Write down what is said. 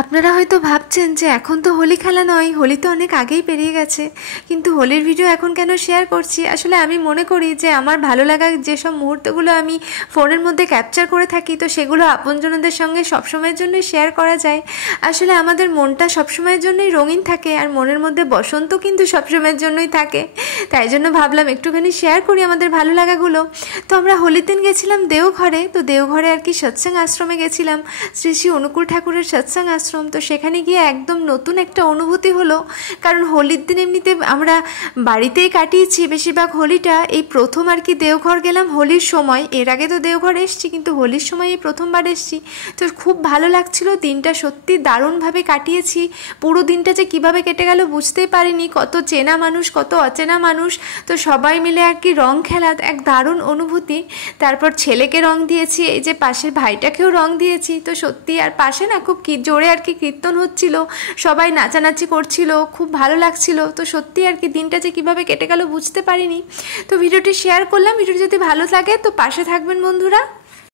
আপনারা হয়তো ভাবছেন যে এখন তো হোলি খেলা নয়, হোলি তো অনেক আগেই পেরিয়ে গেছে, কিন্তু হোলির ভিডিও এখন কেন শেয়ার করছি? আসলে আমি মনে করি যে আমার ভালো লাগা যেসব মুহূর্তগুলো আমি ফোনের মধ্যে ক্যাপচার করে থাকি, তো সেগুলো আপনজনদের সঙ্গে সবসময়ের জন্যই শেয়ার করা যায়। আসলে আমাদের মনটা সবসময়ের জন্যই রঙিন থাকে, আর মনের মধ্যে বসন্ত কিন্তু সবসময়ের জন্যই থাকে। তাই জন্য ভাবলাম একটুখানি শেয়ার করি আমাদের ভালো লাগাগুলো। তো আমরা হোলির দিন গেছিলাম দেওঘরে, তো দেওঘরে আর কি সৎসঙ্গ আশ্রমে গেছিলাম, শ্রী শ্রী অনুকূল ঠাকুরের সৎসঙ্গ আশ্রম। তো সেখানে গিয়ে একদম নতুন একটা অনুভূতি হলো, কারণ হোলির দিন এমনিতে আমরা বাড়িতেই কাটিয়েছি বেশিরভাগ হোলিটা। এই প্রথম আর কি দেওঘর গেলাম হোলির সময়, এর আগে তো দেওঘর এসেছি কিন্তু হোলির সময় এই প্রথমবার এসেছি। তো খুব ভালো লাগছিল, দিনটা সত্যি দারুণভাবে কাটিয়েছি। পুরো দিনটা যে কীভাবে কেটে গেল বুঝতেই পারিনি, কত চেনা মানুষ কত অচেনা মানুষ, তো সবাই মিলে আর কি রং খেলা, এক দারুণ অনুভূতি। তারপর ছেলেকে রং দিয়েছি, এই যে পাশের ভাইটাকেও রং দিয়েছি। তো সত্যি, আর পাশে না খুব জোরে আর কি কীর্তন হচ্ছিল, সবাই নাচানাচি করছিল, খুব ভালো লাগছিল। তো সত্যি আর কি দিনটা যে কীভাবে কেটে গেল বুঝতে পারিনি। তো ভিডিওটি শেয়ার করলাম, ভিডিওটি যদি ভালো লাগে তো পাশে থাকবেন বন্ধুরা।